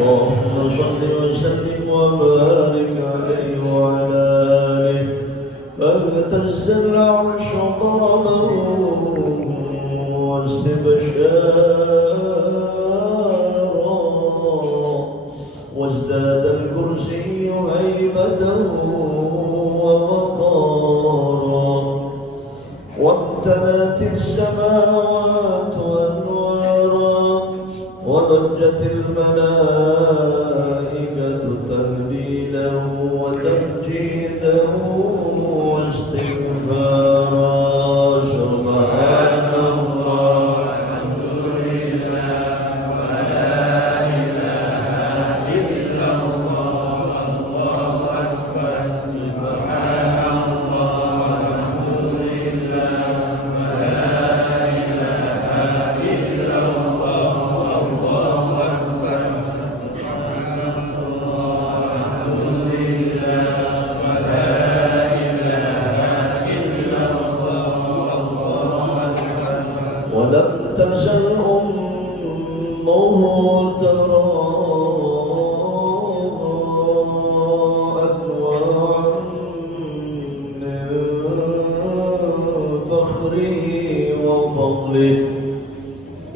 اللهم صل وسلم وبارك عليه وعلى آله فاهتز العرش ضربه واستبشارا وازداد الكرسي هيبة ووقارا وامتلأت السماوات أنوارا وضجت الملائكة تهليله وتمجيده واستغفارا سبحان الله الحمد لله ولا إله إلا الله الله أكبر سبحان الله الحمد لله ولا إله إلا الله الله أكبر سبحان الله الحمد لله ولا إله إلا الله الله أكبر ولم تزل أمه ترى أنواعا من فخره وفضله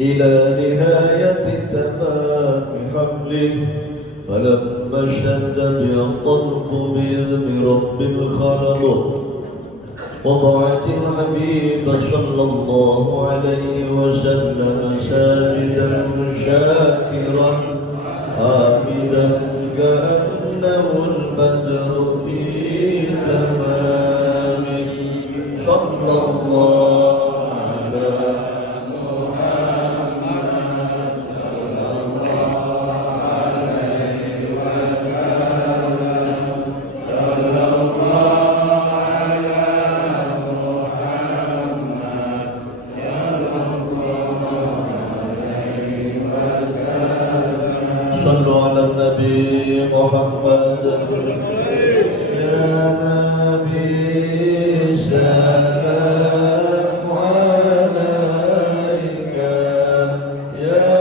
إلى نهاية تمام حمله فلما اشتد ينطلق بإذن رب الخلق وضعت الحبيب صلى الله عليه وسلم ساجدا شاكرا حامدا كأنه البدر في تمامه صلى الله على محمد صلى الله عليه وسلم صلى الله على محمد يا الله عليه وسلم صلوا على النبي محمد يا نبي سلام عليك يا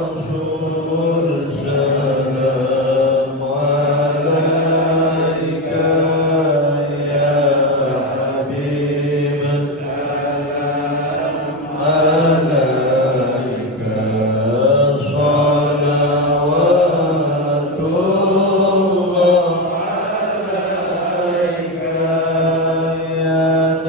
رسول سلام عليك يا حبيب سلام عليك صلوات الله عليك يا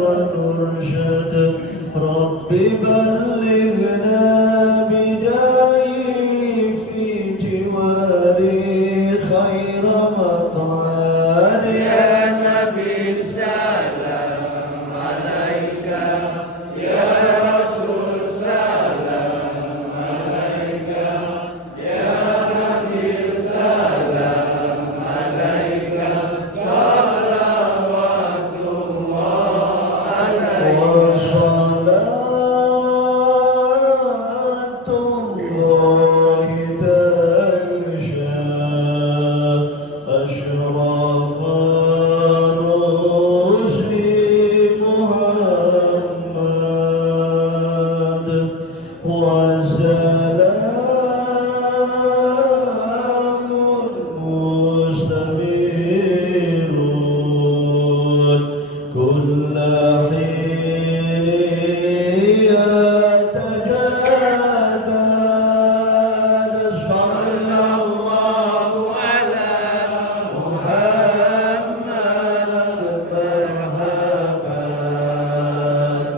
ونرشد رب بلغنا بداعي في جواري خير مطعن يا نبي سلام عليك يا رسول سلام عليك يا حبيب سلام عليك صلوات الله عليك وصلاة الله تغشى أشرف الرسل محمد وسلام مستمر كل حين يتجدد صلى الله على محمد مرحبا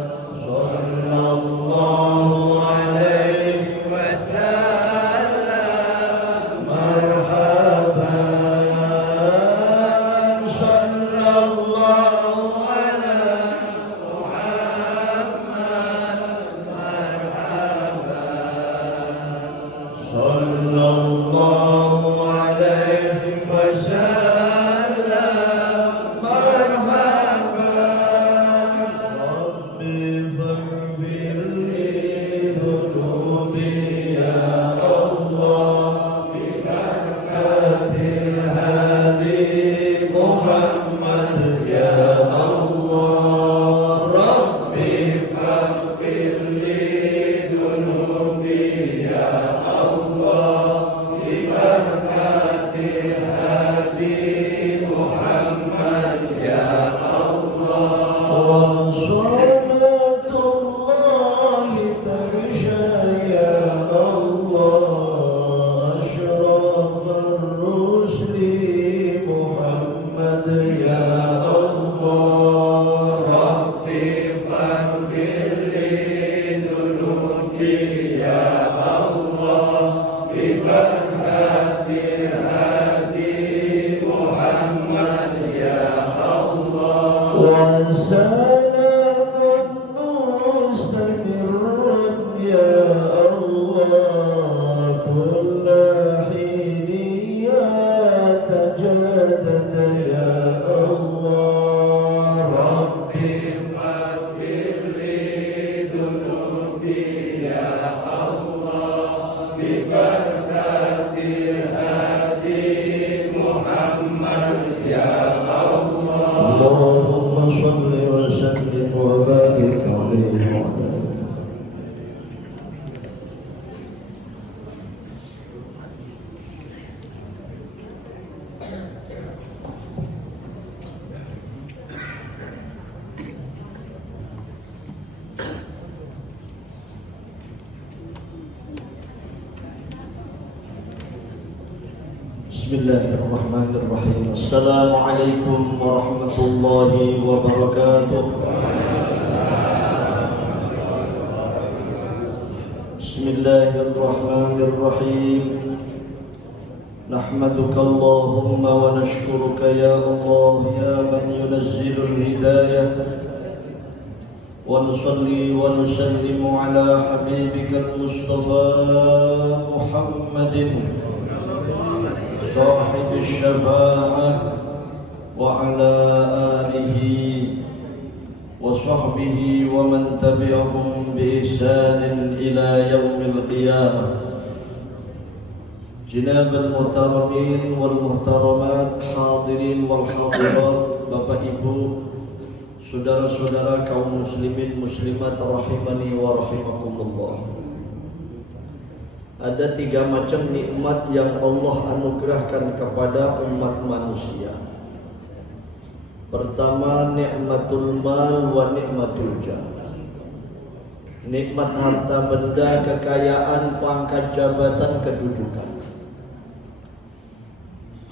صلى الله عليه وسلم مرحبا صلى الله على محمد مرحبا صلى الله عليه وسلم مرحبا ربي فاغفر لي ذنوبي يا الله ببركة الهادي محمد يا الله ربي فاغفر لي ذنوبي يا الله ببركة الهادي محمد يا الله وصلاة الله تغشى يا الله أشرف الرسل محمد يا الله ربي فاغفر لي ذنوبي يا الله ببركة الهادي محمد يا الله وسلام مستمر يا الله كل حين يتجدد يا الله ربي فاغفر لي ذنوبي يا الله ببركة الهادي محمد يا الله اللهم صل وسلم وبارك عليه وعلى آله. Bismillahirrahmanirrahim. Assalamualaikum warahmatullahi wabarakatuh. Bismillahirrahmanirrahim. Nahmaduka Allahumma wa nashkuruka ya Allah ya man yunazzilul hidayah wa nusalli wa nusallimu ala habibika al-Mustafa Muhammadin صاحب الشفاعة وعلى آله وصحبه ومن تبعهم بإحسان إلى يوم القيامة. جناب المحترمين والمحترمات حاضرين والحاضرات Bapak Ibu saudara-saudara kaum muslimin muslimat rahimani wa rahimakumullah. Ada 3 macam nikmat yang Allah anugerahkan kepada umat manusia. Pertama, nikmatul mal wa nikmatul jah. Nikmat harta benda, kekayaan, pangkat jabatan, kedudukan.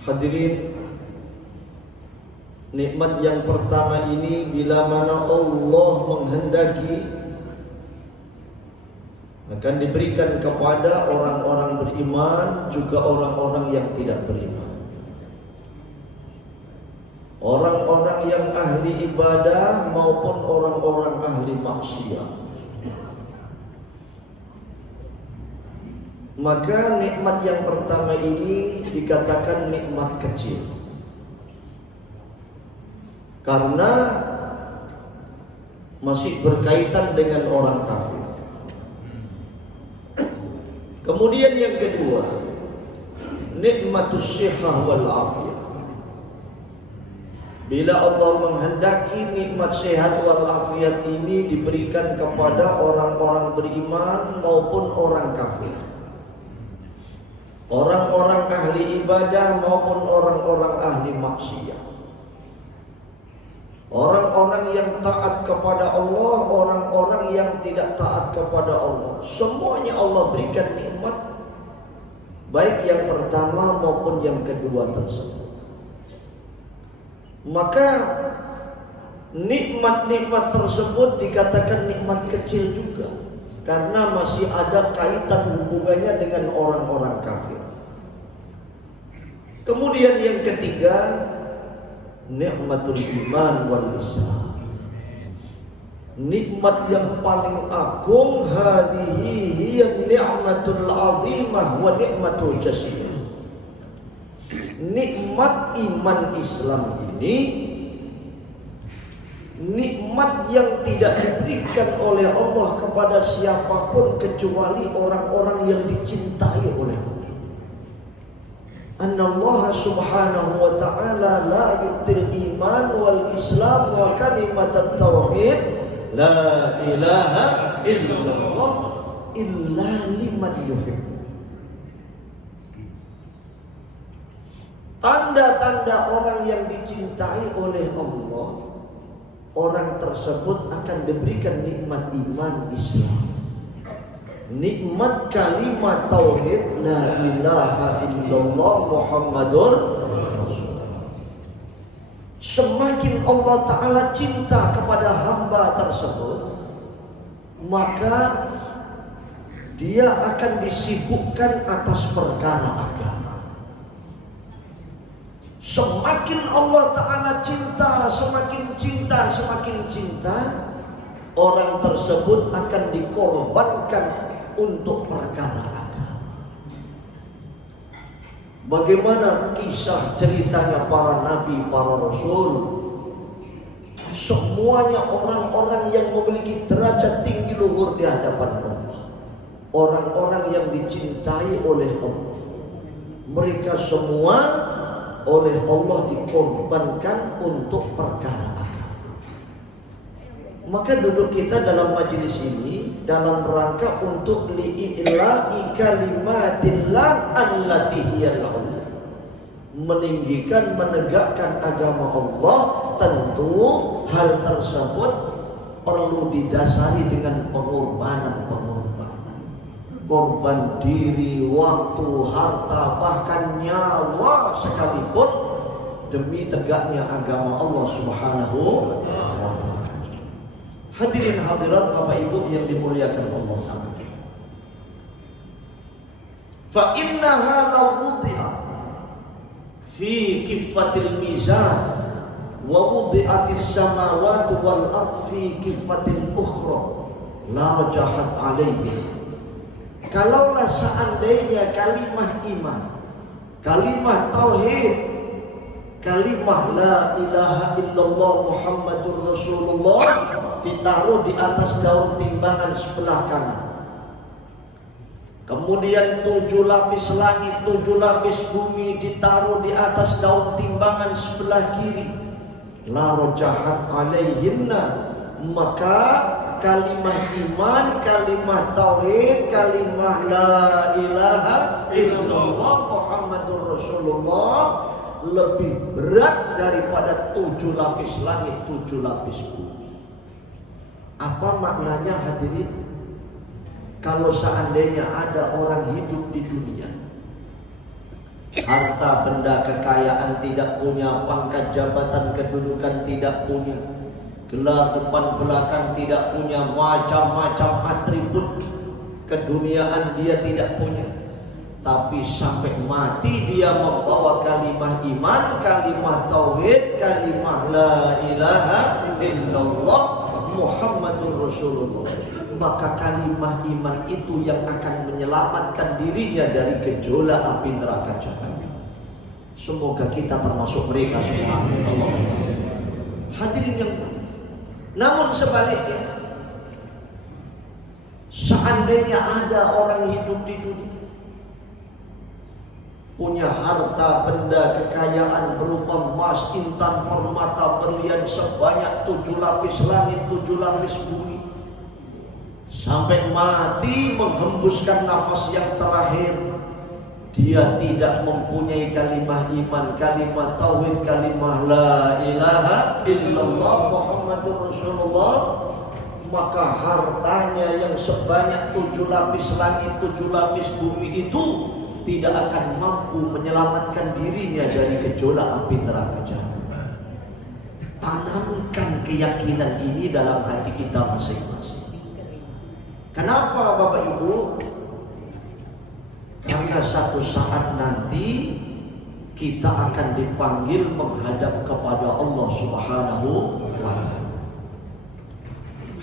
Hadirin, Nikmat yang pertama ini bila mana Allah menghendaki akan diberikan kepada orang-orang beriman juga orang-orang yang tidak beriman. Orang-orang yang ahli ibadah maupun orang-orang ahli maksiat. Maka nikmat yang pertama ini dikatakan nikmat kecil. Karena masih berkaitan dengan orang kafir. Kemudian yang kedua, nikmatus sihah wal afiyah. Bila Allah menghendaki nikmat sehat wal afiat ini diberikan kepada orang-orang beriman maupun orang kafir, orang-orang ahli ibadah maupun orang-orang ahli maksiat, orang-orang yang taat kepada Allah, orang-orang yang tidak taat kepada Allah, semuanya Allah berikan nikmat, baik yang pertama maupun yang kedua tersebut. Maka nikmat-nikmat tersebut dikatakan nikmat kecil juga, karena masih ada kaitan hubungannya dengan orang-orang kafir. Kemudian yang ketiga, nikmatul iman wal Islam. Nikmat yang paling agung, hadhihi hiya ni'matul azimah wa nikmatul jasimah. Nikmat iman Islam ini nikmat yang tidak diberikan oleh Allah kepada siapapun kecuali orang-orang yang dicintai oleh Allah. Anallaha subhanahu wa ta'ala la yu'til iman wal Islam wa kalimat tauhid la ilaha illallah illa liman yuhibbu. Tanda-tanda orang yang dicintai oleh Allah, orang tersebut akan diberikan nikmat iman Islam, nikmat kalimat tauhid la ilaha illallah Muhammadur Rasulullah. Semakin Allah Ta'ala cinta kepada hamba tersebut, maka dia akan disibukkan atas perkara agama. Semakin Allah Ta'ala cinta, semakin cinta, orang tersebut akan dikorbankan untuk perkara agama. Bagaimana kisah ceritanya para nabi, para rasul? Semuanya orang-orang yang memiliki derajat tinggi luhur di hadapan Allah, orang-orang yang dicintai oleh Allah. Mereka semua oleh Allah dikorbankan untuk perkara agama. Maka duduk kita dalam majelis ini dalam rangka untuk li'ila'i kalimatillah allati hiyal ulya, meninggikan, menegakkan agama Allah. Tentu hal tersebut perlu didasari dengan pengorbanan, korban diri, waktu, harta, bahkan nyawa sekalipun demi tegaknya agama Allah Subhanahu wa ta'ala. Hadirin hadirat Bapak Ibu yang dimuliakan Allah Ta'ala. Fa innaha law wudi'at fi kiffatil mizan wa wudi'atis samawati wal ardh fi kiffatil ukhra la rajahat alaihi. Kalaulah seandainya kalimah iman, kalimah tauhid, kalimah la ilaha illallah Muhammadur Rasulullah ditaruh di atas daun timbangan sebelah kanan, kemudian 7 lapis langit, 7 lapis bumi ditaruh di atas daun timbangan sebelah kiri, la rajahat alaihinna, maka kalimah iman, kalimah tauhid, kalimah la ilaha illallah Muhammadur Rasulullah lebih berat daripada 7 lapis langit, 7 lapis bumi. Apa maknanya hadirin? Kalau seandainya ada orang hidup di dunia Harta, benda, kekayaan tidak punya, pangkat jabatan, kedudukan tidak punya, gelar depan belakang tidak punya, macam-macam atribut keduniaan dia tidak punya. Tapi sampai mati dia membawa kalimah iman, kalimah tauhid, kalimah la ilaha illallah Muhammadur Rasulullah. Maka kalimah iman itu yang akan menyelamatkan dirinya dari gejolak api neraka jahanam. Semoga kita termasuk mereka semua. Hadirin yang, namun sebaliknya, seandainya ada orang hidup di dunia punya harta, benda, kekayaan berupa emas, intan, permata, berlian sebanyak 7 lapis langit, 7 lapis bumi, sampai mati menghembuskan nafas yang terakhir, dia tidak mempunyai kalimah iman, kalimah tauhid, kalimah la ilaha illallah Muhammadur Rasulullah, maka hartanya yang sebanyak 7 lapis langit, 7 lapis bumi itu tidak akan mampu menyelamatkan dirinya dari gejolak api neraka jahanam. Tanamkan keyakinan ini dalam hati kita masing-masing. Kenapa Bapak Ibu? Karena satu saat nanti kita akan dipanggil menghadap kepada Allah Subhanahu wa Ta'ala.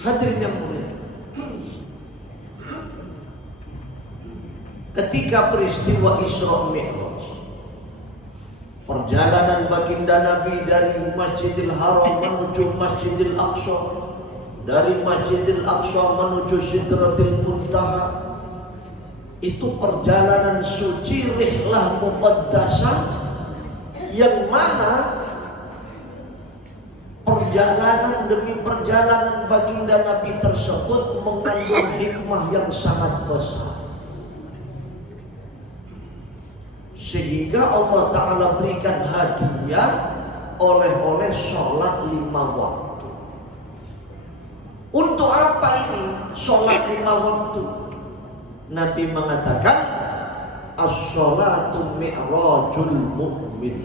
Hadirin yang mulia, ketika peristiwa Isra Mi'raj, perjalanan baginda Nabi dari Masjidil Haram menuju Masjidil Aqsa, dari Masjidil Aqsa menuju Sidratil Muntaha, itu perjalanan suci, rihlah muqaddasah, yang mana perjalanan demi perjalanan baginda Nabi tersebut mengandung hikmah yang sangat besar. Sehingga Allah Ta'ala berikan hadiah oleh-oleh sholat 5 waktu. Untuk apa ini sholat 5 waktu? Nabi mengatakan as-sholatu mi'rajul mu'min.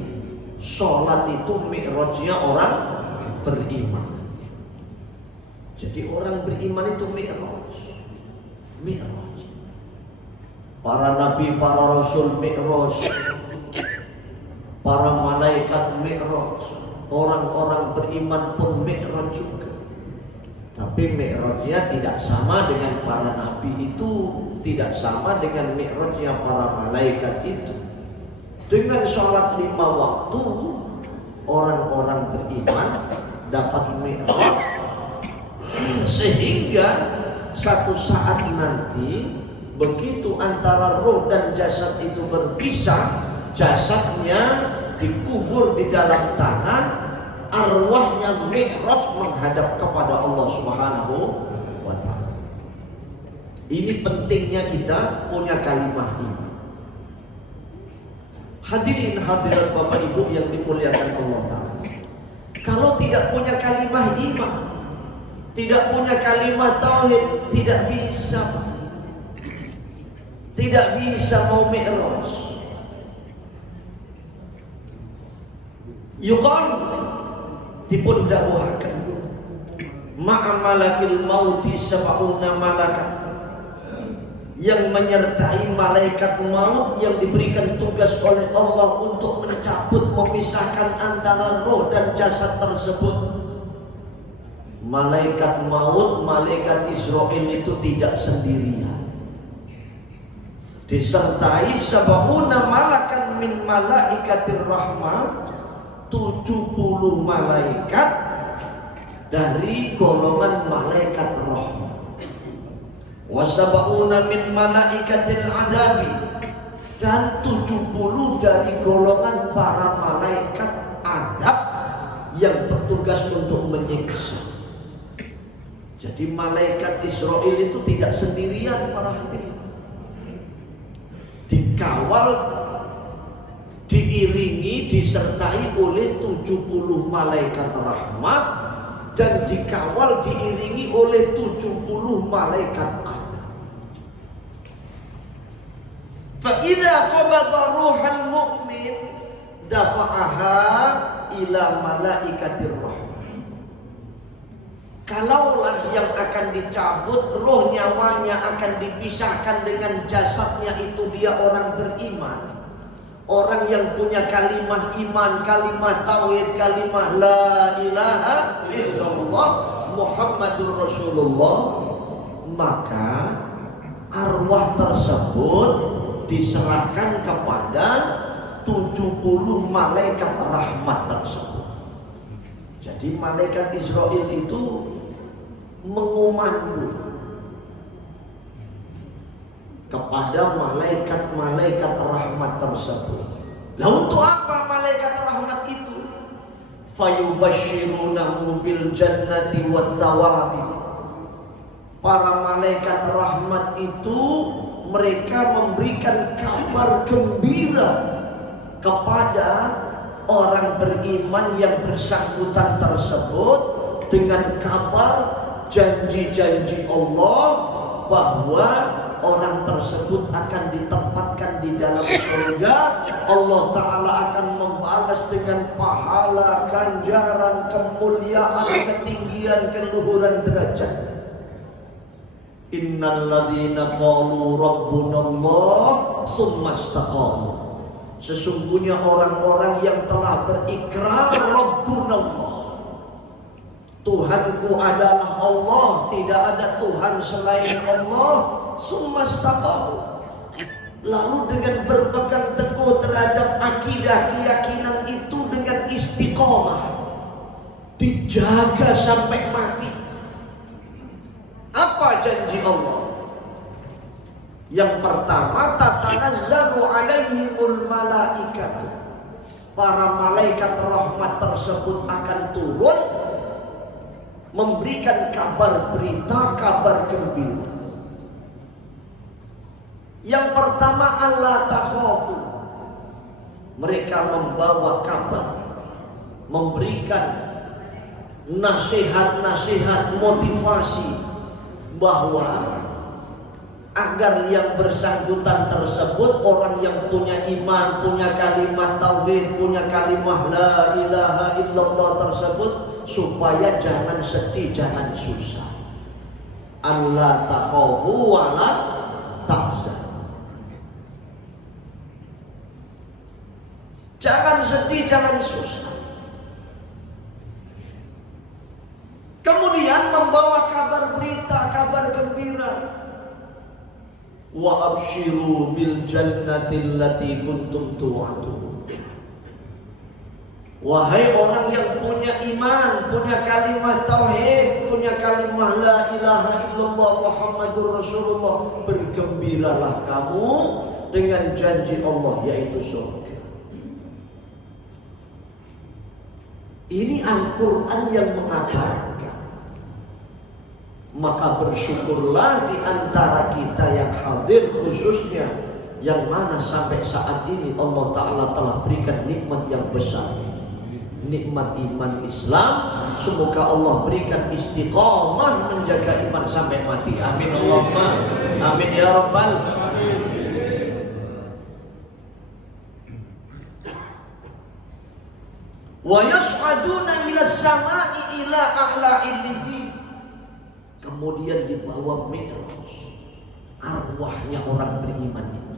Sholat itu mi'rajnya orang beriman. Jadi orang beriman itu mi'raj. Para nabi, para rasul mi'raj, para malaikat mi'raj, orang-orang beriman pun mi'raj juga. Tapi mi'rajnya tidak sama dengan para nabi itu, tidak sama dengan mi'rajnya para malaikat itu. Dengan sholat 5 waktu, orang-orang beriman dapat mi'raj, sehingga satu saat nanti begitu antara roh dan jasad itu berpisah, jasadnya dikubur di dalam tanah, arwahnya mi'raj menghadap kepada Allah Subhanahu wa Ta'ala. Ini pentingnya kita punya kalimah iman. Hadirin hadirat Bapak Ibu yang dimuliakan Allah Ta'ala, kalau tidak punya kalimah iman, tidak punya kalimah tauhid, tidak bisa mau mi'raj. Yuqal dipun dawuhaken ma'a malakil mauti sab'una malakan, yang menyertai malaikat maut yang diberikan tugas oleh Allah untuk mencabut, memisahkan antara roh dan jasad tersebut. Malaikat maut, malaikat Israel itu tidak sendirian, disertai sab'una malakan min malaikatir rahmah, 70 malaikat dari golongan malaikat rahmat, wa sab'una min malaikatil adabi, dan 70 dari golongan para malaikat adab yang bertugas untuk menyiksa. Jadi malaikat Israel itu tidak sendirian para hadirin, dikawal, diiringi, disertai oleh 70 malaikat rahmat, dan dikawal, diiringi oleh 70 malaikat adab. Fa idza qabada ruhal mu'min dafa'aha ila malaikatir rahmah. Kalaulah yang akan dicabut, roh nyawanya akan dipisahkan dengan jasadnya, itu dia orang beriman, orang yang punya kalimah iman, kalimah tauhid, kalimah la ilaha illallah Muhammadur Rasulullah, maka arwah tersebut diserahkan kepada 70 malaikat rahmat tersebut. Jadi malaikat Israel itu mengumandul kepada malaikat-malaikat rahmat tersebut. Lah untuk apa malaikat rahmat itu? Fayubashshirunahu bil jannati wat thawabi. Para malaikat rahmat itu mereka memberikan kabar gembira kepada orang beriman yang bersangkutan tersebut dengan kabar janji-janji Allah bahwa orang tersebut akan ditempatkan di dalam surga. Allah Ta'ala akan membalas dengan pahala, ganjaran, kemuliaan, ketinggian, keluhuran derajat. Innal ladzina qalu rabbuna Allah tsumma istaqamu. Sesungguhnya orang-orang yang telah berikrar Rabbuna Allah, Tuhanku adalah Allah, tidak ada Tuhan selain Allah, tsumma istaqamu, lalu dengan berpegang teguh terhadap akidah keyakinan itu dengan istiqomah, dijaga sampai mati. Apa janji Allah? Yang pertama, tatanazzalu alaihimul malaikatu. Para malaikat rahmat tersebut akan turun memberikan kabar berita, kabar gembira. Yang pertama, Allah takhafu. Mereka membawa kabar, memberikan nasihat-nasihat motivasi bahwa agar yang bersangkutan tersebut, orang yang punya iman, punya kalimat tauhid, punya kalimat la ilaha illallah tersebut, supaya jangan sedih, jangan susah. Allah takhafu wa la tahzan. Jangan sedih, jangan susah. Kemudian membawa kabar berita, kabar gembira. Wa abshiru bil jannati allati kuntum tu'adun. Wahai orang yang punya iman, punya kalimat tauhid, punya kalimat la ilaha illallah Muhammadur Rasulullah, bergembiralah kamu dengan janji Allah, yaitu surga. Ini Al-Quran yang mengabarkan. Maka bersyukurlah di antara kita yang hadir, khususnya yang mana sampai saat ini Allah Ta'ala telah berikan nikmat yang besar, nikmat iman Islam. Semoga Allah berikan istiqamah menjaga iman sampai mati. Amin Allahumma amin ya Rabbal. Wa yas'aduna ila samai ila a'la illiyin. Kemudian dibawa mi'raj arwahnya orang beriman itu.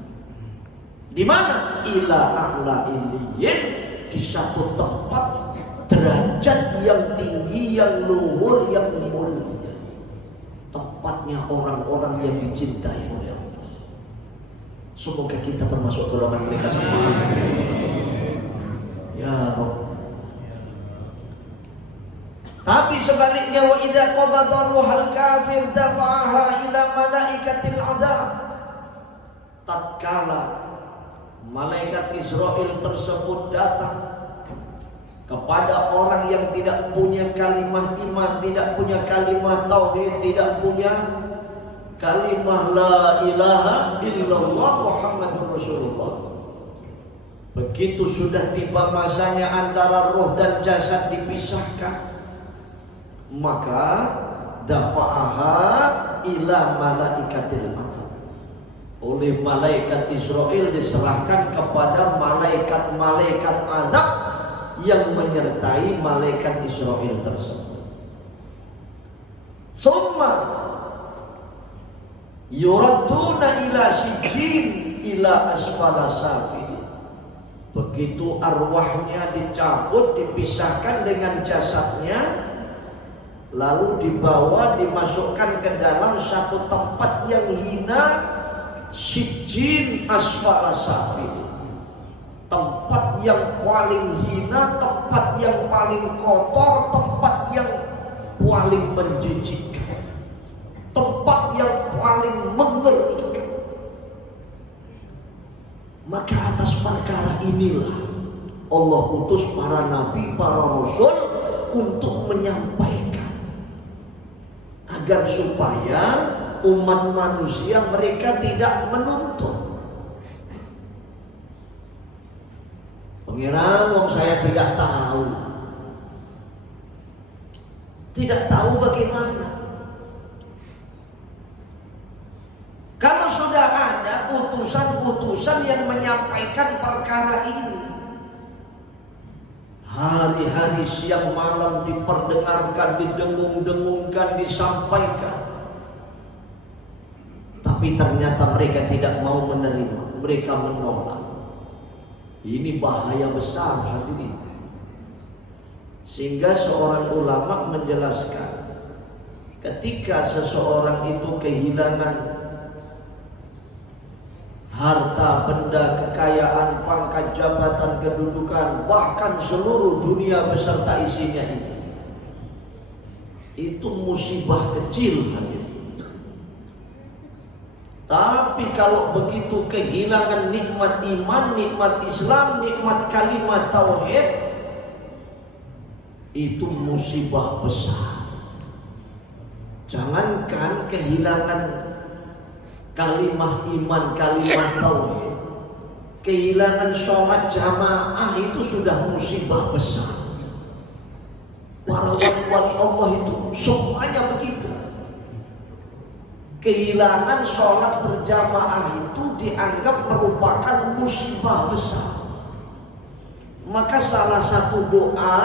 Di mana? Ila a'la illiyin, di satu tempat derajat yang tinggi, yang luhur, yang mulia. Tempatnya orang-orang yang dicintai oleh Allah. Semoga kita termasuk golongan mereka semua. Ya Rabb. Tapi sebaliknya, wa idza qabada ruhal kafir dafa'aha ila malaikatil adzab. Tatkala malaikat Israel tersebut datang kepada orang yang tidak punya kalimah iman, tidak punya kalimah tauhid, tidak punya kalimah la ilaha illallah Muhammadur Rasulullah. Begitu sudah tiba masanya antara roh dan jasad dipisahkan, maka dafa'aha ila malaikatil adzab. oleh malaikat Israel diserahkan kepada malaikat-malaikat azab yang menyertai malaikat Israel tersebut. Summa yuraduna ila sijjin ila asfala safilin. Begitu arwahnya dicabut, dipisahkan dengan jasadnya, lalu dibawa, dimasukkan ke dalam satu tempat yang hina, sijjin asfala safilin. Tempat yang paling hina, tempat yang paling kotor, tempat yang paling menjijikkan, tempat yang paling mengerikan. Maka atas perkara inilah Allah utus para nabi, para rasul untuk menyampaikan, agar supaya umat manusia mereka tidak menuntut. Pengiran wong saya tidak tahu bagaimana. Kalau sudah ada utusan-utusan yang menyampaikan perkara ini, hari-hari siang malam diperdengarkan, didengung-dengungkan, disampaikan, tapi ternyata mereka tidak mau menerima, mereka menolak. Ini bahaya besar hadirin. Sehingga seorang ulama menjelaskan, ketika seseorang itu kehilangan harta, benda, kekayaan, pangkat, jabatan, kedudukan, bahkan seluruh dunia beserta isinya ini, itu musibah kecil hadirin. Tapi kalau begitu kehilangan nikmat iman, nikmat Islam, nikmat kalimat tauhid, itu musibah besar. Jangankan kehilangan kalimat iman, kalimat tauhid, kehilangan sholat jamaah itu sudah musibah besar. Para wali Allah itu semuanya begitu. Kehilangan sholat berjamaah itu dianggap merupakan musibah besar. Maka salah satu doa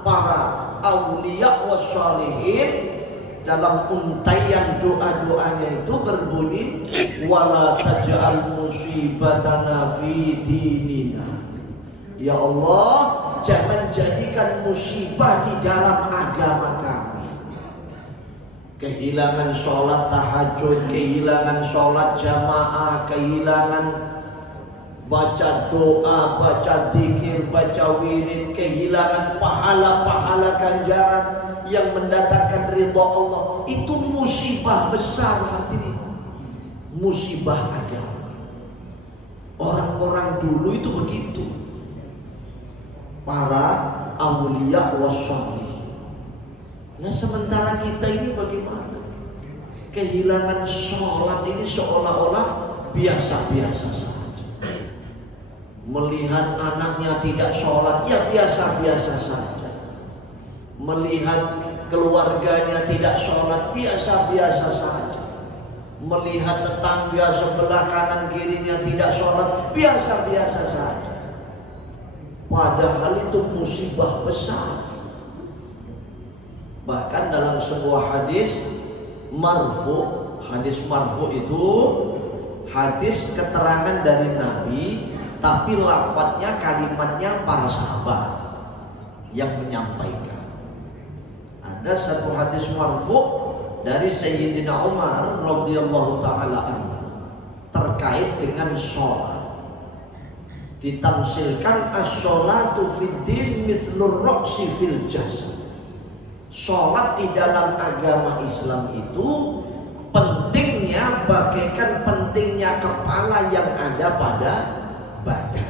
para aulia wassalihin dalam untaian doa-doanya itu berbunyi, wala taj'al musibatana fi dinina. Ya Allah, jangan jadikan musibah di dalam agama kami. Kehilangan sholat tahajud, kehilangan sholat jamaah, kehilangan baca doa, baca zikir, baca wirid, kehilangan pahala-pahala ganjaran yang mendatangkan ridha Allah. Itu musibah besar hadirin, musibah agama. Orang-orang dulu itu begitu, para aulia wassalih. Nah sementara kita ini bagaimana? Kehilangan sholat ini seolah-olah biasa-biasa saja. Melihat anaknya tidak sholat, ya biasa-biasa saja. Melihat keluarganya tidak sholat, biasa-biasa saja. Melihat tetangga sebelah kanan kirinya tidak sholat, biasa-biasa saja. Padahal itu musibah besar. Bahkan dalam sebuah hadis marfu, hadis marfu itu hadis keterangan dari Nabi, tapi lafadznya, kalimatnya para sahabat yang menyampaikan. Ada satu hadis marfu dari Sayyidina Umar radhiyallahu taala anhu terkait dengan sholat. Ditamsilkan as-sholatu fid din mithlur ra'si fil jasad. Sholat di dalam agama Islam itu pentingnya bagaikan pentingnya kepala yang ada pada badan.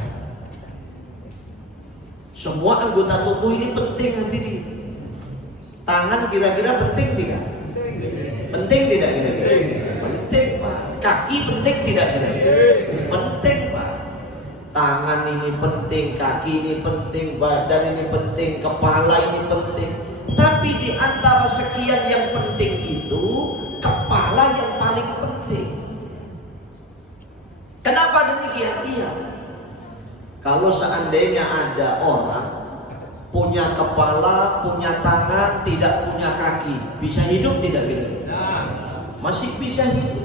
Semua anggota tubuh ini penting hadirin. Tangan kira-kira penting tidak? Penting tidak kira-kira? Penting Pak. Kaki penting tidak kira-kira? Penting Pak. Tangan ini penting, kaki ini penting, badan ini penting, kepala ini penting. Tapi di antara sekian yang penting itu, kepala yang paling penting. Kalau seandainya ada orang punya kepala, punya tangan, tidak punya kaki, bisa hidup tidak kira-kira? Masih bisa hidup.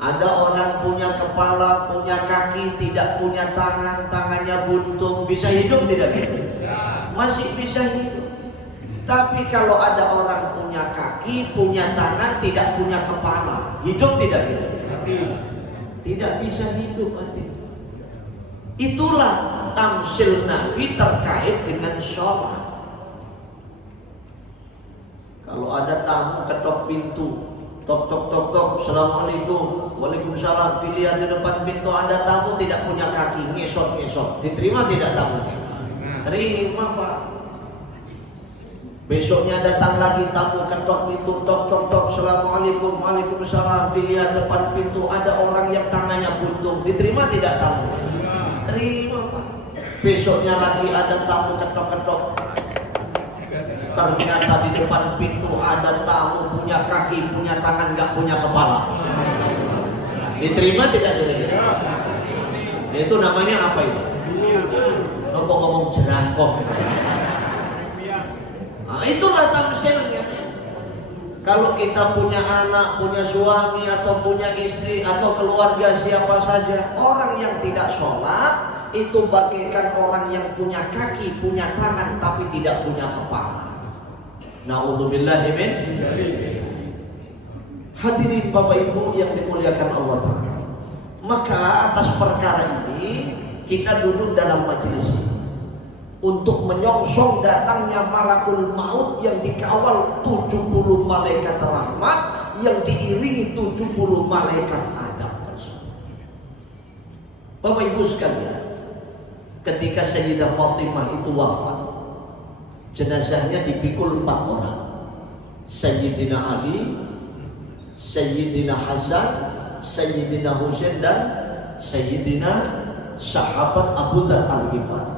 Ada orang punya kepala, punya kaki, tidak punya tangan, tangannya buntung, bisa hidup tidak kira-kira? Masih bisa hidup. Tapi kalau ada orang punya kaki, punya tangan, tidak punya kepala, hidup tidak kira-kira? Tidak bisa hidup hati. Itulah tamsil Nabi terkait dengan sholat. Kalau ada tamu ketok pintu, tok tok tok tok, assalamualaikum, waalaikumsalam, dilihat di depan pintu ada tamu tidak punya kaki, ngesot ngesot, diterima tidak tamunya? Terima Pak. Besoknya datang lagi tamu ketok pintu, tok tok tok, assalamualaikum, waalaikumsalam, dilihat depan pintu ada orang yang tangannya buntung, diterima tidak tamunya? Terima Pak. Besoknya lagi ada tamu ketok-ketok, ternyata di depan pintu ada tamu punya kaki, punya tangan, nggak punya kepala. Diterima tidak kira-kira? Itu namanya apa itu? Ngomong jerangkok. Nah, itulah tamsilnya. Kalau kita punya anak, punya suami, atau punya istri, atau keluarga siapa saja, orang yang tidak sholat itu bagaikan orang yang punya kaki, punya tangan, tapi tidak punya kepala. Na'udzubillahi min dzalik. Hadirin Bapak Ibu yang dimuliakan Allah Ta'ala. Maka atas perkara ini kita duduk dalam majelis ini untuk menyongsong datangnya malakul maut yang dikawal 70 malaikat rahmat yang diiringi 70 malaikat adab tersebut. Bapak Ibu sekalian, ketika Sayyidah Fatimah itu wafat, jenazahnya dipikul 4 orang. Sayyidina Ali, Sayyidina Hasan, Sayyidina Husain, dan Sayyidina sahabat Abu Dzar Al-Ghifari.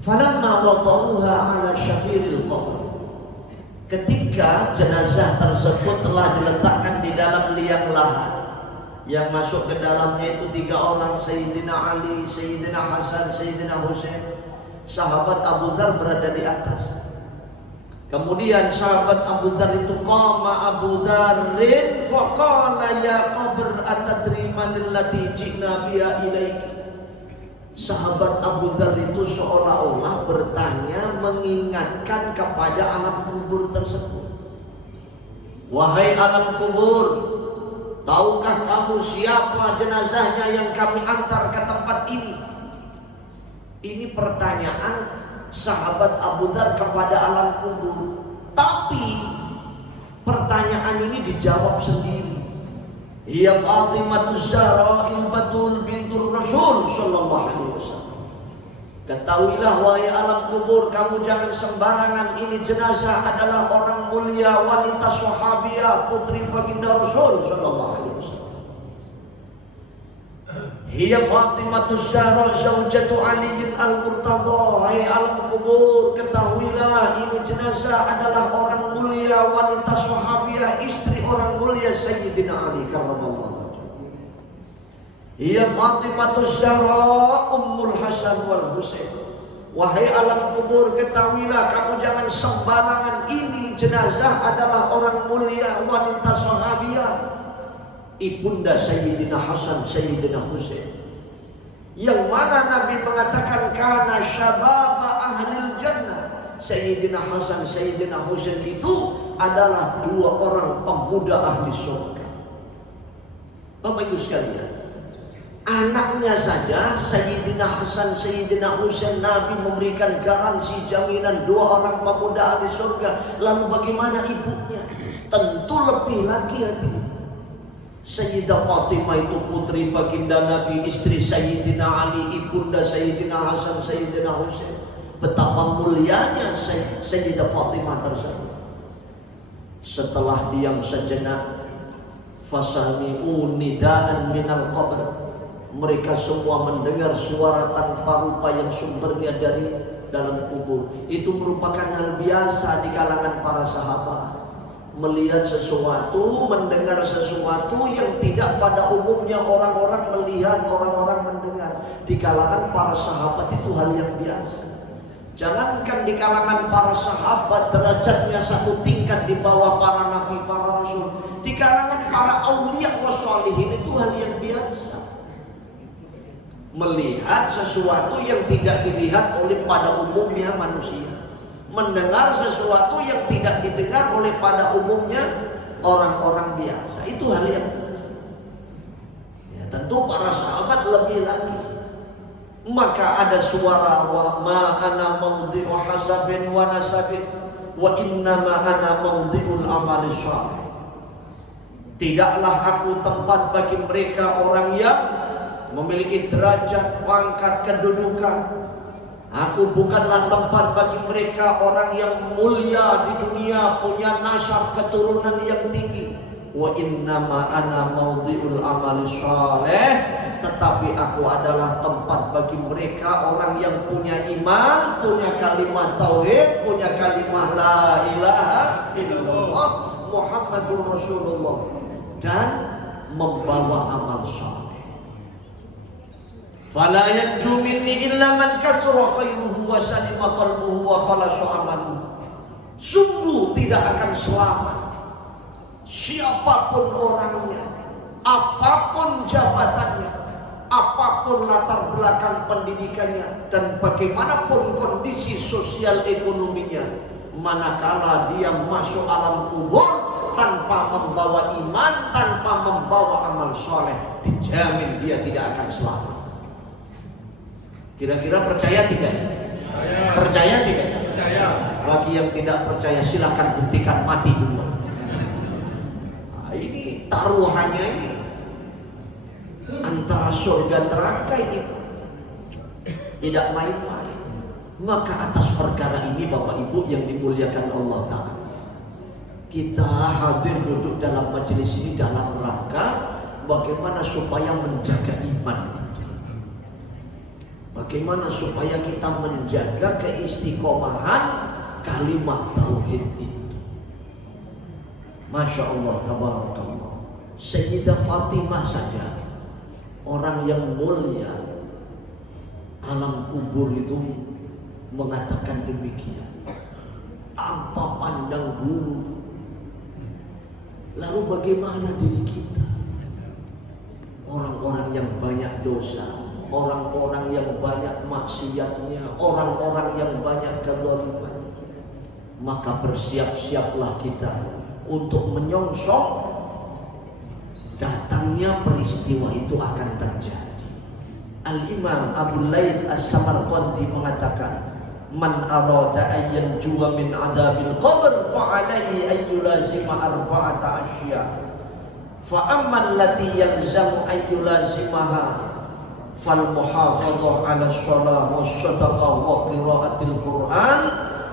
Falamma wada'uha ala syafiril qabr, ketika jenazah tersebut telah diletakkan di dalam liang lahat, yang masuk ke dalamnya itu 3 orang, Sayyidina Ali, Sayyidina Hasan, Sayyidina Husain. Sahabat Abu Dzar berada di atas. Kemudian sahabat Abu Dzar itu qama Abu Dzarrin faqala ya qabr atadri manil ladzi ji'na biha ilaiki. Sahabat Abu Dzar itu seolah-olah bertanya, mengingatkan kepada alam kubur tersebut. Wahai alam kubur, tahukah kamu siapa jenazahnya yang kami antar ke tempat ini? Ini pertanyaan sahabat Abu Dzar kepada alam kubur. Tapi pertanyaan ini dijawab sendiri. Ia Fatimah Zahra Batul bintul Rasul sallallahu alaihi wasallam. Ketahuilah wahai alam kubur, kamu jangan sembarangan, ini jenazah adalah orang mulia, wanita sahabiah, putri baginda Rasul sallallahu alaihi wasallam. Hiya Fatimah Zahra zaujatu Ali al-Murtada. Hai alam kubur, ketahuilah ini jenazah adalah orang mulia, wanita sahabiah, istri orang mulia Sayyidina Ali karramallahu wajhahu. Hiya Fatimah Zahra Ummul Hasan wal Husain. Wahai alam kubur, ketahuilah kamu jangan sembarangan, ini jenazah adalah orang mulia, wanita sahabiah, ibunda Sayyidina Hasan, Sayyidina Husain, yang mana Nabi mengatakan kana syababa ahlil jannah. Sayyidina Hasan, Sayyidina Husain itu adalah 2 orang pemuda ahli surga. Bapak Ibu sekalian, anaknya saja Sayyidina Hasan, Sayyidina Husain, Nabi memberikan garansi jaminan 2 orang pemuda ahli surga. Lalu bagaimana ibunya? Tentu lebih lagi hati. Sayyidah Fatimah itu putri baginda Nabi, istri Sayyidina Ali, ibunda Sayyidina Hasan, Sayyidina Husain. Betapa mulianya Sayyidah Fatimah tersebut. Setelah diam sejenak, fasami'u nidaan minal qabr, mereka semua mendengar suara tanpa rupa yang sumbernya dari dalam kubur. Itu merupakan hal biasa di kalangan para sahabat. melihat sesuatu, mendengar sesuatu yang tidak pada umumnya orang-orang melihat, orang-orang mendengar. Di kalangan para sahabat itu hal yang biasa. Jangankan di kalangan para sahabat derajatnya satu tingkat di bawah para nabi, para rasul. Di kalangan para aulia wassalihin itu hal yang biasa. Melihat sesuatu yang tidak dilihat oleh pada umumnya manusia. Mendengar sesuatu yang tidak didengar oleh pada umumnya orang-orang biasa. Itu hal yang biasa. Ya, tentu para sahabat lebih lagi. Maka ada suara wa ma ana mawdi'u hasabin wa nasabin wa innama ana mawdi'ul amali shalih. Tidaklah aku tempat bagi mereka orang yang memiliki derajat, pangkat, kedudukan. Aku bukanlah tempat bagi mereka orang yang mulia di dunia, punya nasab keturunan yang tinggi. Wa innama ana mawdi'ul amali shalih. Tetapi aku adalah tempat bagi mereka orang yang punya iman, punya kalimat tauhid, punya kalimat la ilaha illallah Muhammadur Rasulullah, dan membawa amal saleh. Fala yanju minni illa man kasura khairuhu wa salima qalbuhu wa khalasa amaluhu. Sungguh tidak akan selamat siapapun orangnya, apapun jabatannya, apapun latar belakang pendidikannya, dan bagaimanapun kondisi sosial ekonominya, manakala dia masuk alam kubur tanpa membawa iman, tanpa membawa amal soleh, dijamin dia tidak akan selamat. Kira-kira percaya tidak? Percaya tidak? Percaya. Bagi yang tidak percaya silakan buktikan mati dulu. Nah, ini taruhannya ini antara surga neraka ini tidak main-main. Maka atas perkara ini Bapak Ibu yang dimuliakan Allah Ta'ala, kita hadir duduk dalam majelis ini dalam rangka bagaimana supaya menjaga iman. Bagaimana supaya kita menjaga keistiqomahan kalimat tauhid itu. Masya Allah, tabarakallah. Sayyidah Fatimah saja, orang yang mulia alam kubur itu mengatakan demikian. Tanpa pandang bulu. Lalu bagaimana diri kita? Orang-orang yang banyak dosa, orang-orang yang banyak maksiatnya, orang-orang yang banyak kezaliman. Maka bersiap-siaplah kita untuk menyongsong datangnya peristiwa itu akan terjadi. Al-Imam Abu Laits As-Samarqandi mengatakan, man arada an yanjuwa min adabil qabr fa alaihi an yulazima arba'ata asya. Fa amma allati yalzamu an yulazimaha fal muhafadzah 'ala shalah wa sadaqah wa qiraatil Qur'an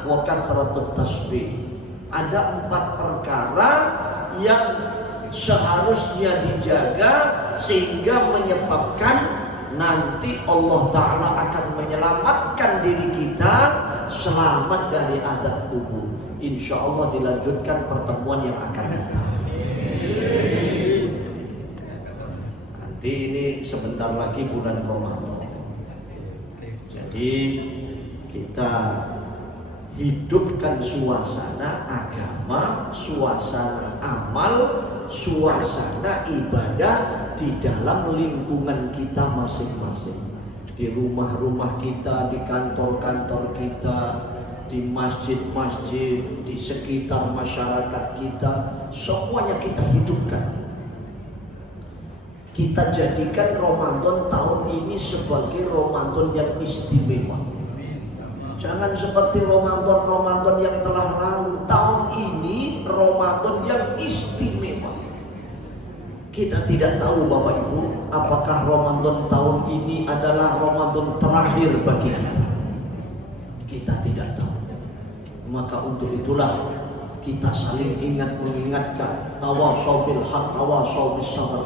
wa kathratut tasbih. Ada 4 perkara yang seharusnya dijaga sehingga menyebabkan nanti Allah Ta'ala akan menyelamatkan diri kita selamat dari azab kubur. Insya Allah dilanjutkan pertemuan yang akan datang. Nanti ini sebentar lagi bulan Ramadan. Jadi kita hidupkan suasana agama, suasana amal, suasana ibadah di dalam lingkungan kita masing-masing. Di rumah-rumah kita, di kantor-kantor kita, di masjid-masjid, di sekitar masyarakat kita, semuanya kita hidupkan. Kita jadikan Ramadan tahun ini sebagai Ramadan yang istimewa. Jangan seperti Ramadan yang telah lalu. Tahun ini Ramadan yang istimewa. Kita tidak tahu Bapak Ibu, apakah Ramadan tahun ini adalah Ramadan terakhir bagi kita. Kita tidak tahu. Maka untuk itulah kita saling mengingatkan, tawasau bil haq, tawasau bis sabr.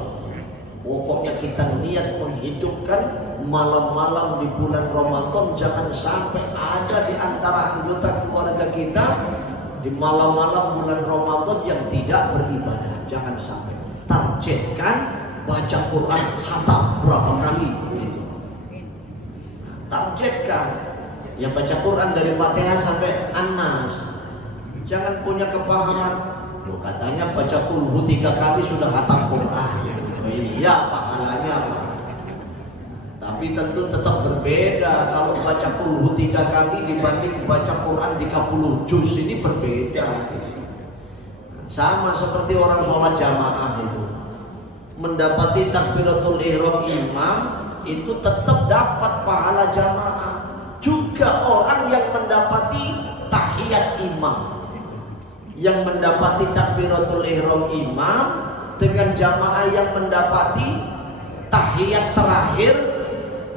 Pokoknya kita niat menghidupkan malam-malam di bulan Ramadan. Jangan sampai ada di antara anggota keluarga kita di malam-malam bulan Ramadan yang tidak beribadah. Jangan sampai. Targetkan baca Quran khatam berapa kali gitu. Targetkan ya baca Quran dari Fatihah sampai An-Nas. Jangan punya kepahaman, loh katanya baca kulhu 3 kali sudah khatam Quran. Iya pahalanya apa? Tapi tentu tetap berbeda. Kalau baca kulhu 3 kali dibanding baca Quran 30 juz, ini berbeda. Sama seperti orang sholat jamaah itu, mendapati takbiratul ihram imam itu tetap dapat pahala jamaah. Juga orang yang mendapati tahiyat imam, yang mendapati takbiratul ihram imam dengan jamaah yang mendapati tahiyat terakhir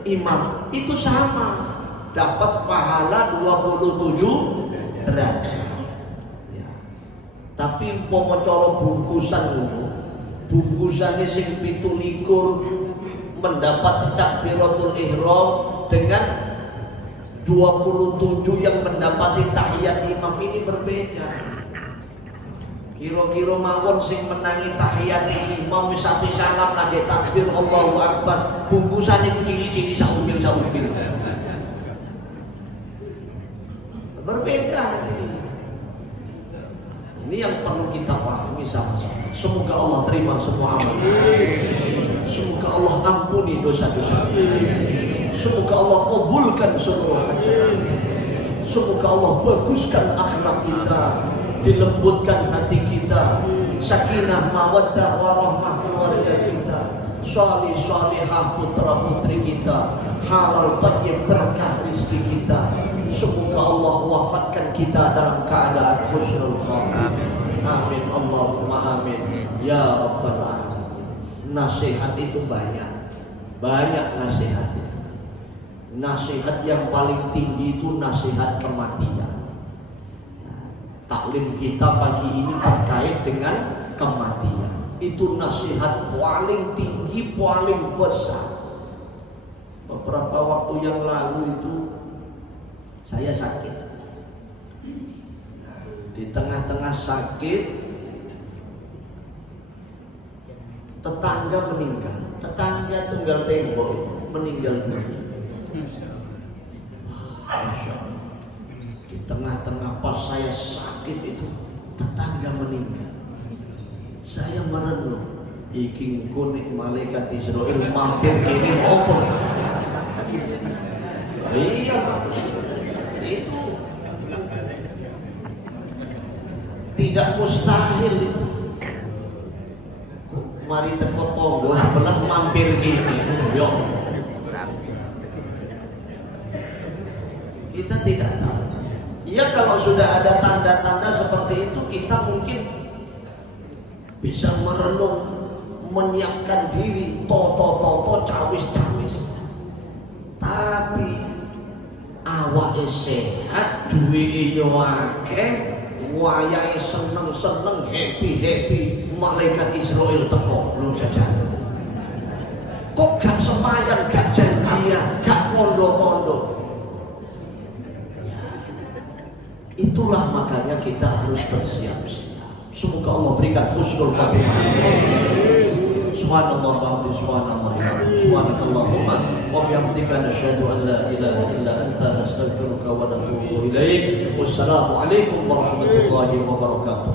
imam, itu sama, dapat pahala 27 derajat. Ya. Tapi umpama cara bungkusan itu, bungkusannya sing 17 mendapat takbiratul ihram dengan 27 yang mendapati tahiyat imam, ini berbeda. Kira-kira mawon sing menangi tahiyat imam wis sampai salam lagi takbir Allahu Akbar, bungkusan iku cili-cili saupil-saupil. Berbeda ini. Ini yang perlu kita pahami sama-sama. Semoga Allah terima semua amal. Semoga Allah ampuni dosa-dosa. Semoga Allah kabulkan seluruh hajat. Semoga Allah baguskan akhlak kita, dilembutkan hati kita, sakinah mawaddah warahmah keluarga kita, salih salihah putra putri kita, halal thayyib berkah rezeki kita. Semoga Allah wafatkan kita dalam keadaan husnul khatimah. Amin Allahumma amin ya rabbal alamin. Nasihat itu banyak nasihat itu. Nasihat yang paling tinggi itu nasihat kematian. Taklim kita pagi ini terkait dengan kematian. Itu nasihat paling tinggi, paling besar. Beberapa waktu yang lalu itu saya sakit. Di tengah-tengah sakit, tetangga meninggal. Tetangga tunggal tembok itu meninggal dunia. Masya Allah. Di tengah-tengah pas saya sakit itu, tetangga meninggal. Saya merenung, iki kunik malaikat Israel mampir kini opo. Iya, itu tidak mustahil itu. Mari teko tonggo belah mampir gini. Yo. Kita tidak tahu. Ya kalau sudah ada tanda-tanda seperti itu, kita mungkin bisa merenung, menyiapkan diri, toto cawis-cawis. Tapi awake sehat, duwe yo akeh, wayahe seneng-seneng, happy, malaikat Israel teko lu jajan. Kok gak semayan, gak janjian, gak kondo-kondo. Itulah makanya kita harus bersiap-siap. Semoga Allah berikan husnul khatimah. Subhanallah wa bihamdihi subhanallah. Subhanakallahumma wa bihamdika nasyhadu an la ilaha illa anta nastaghfiruka wa natubu ilaik. Wassalamu alaikum warahmatullahi wabarakatuh.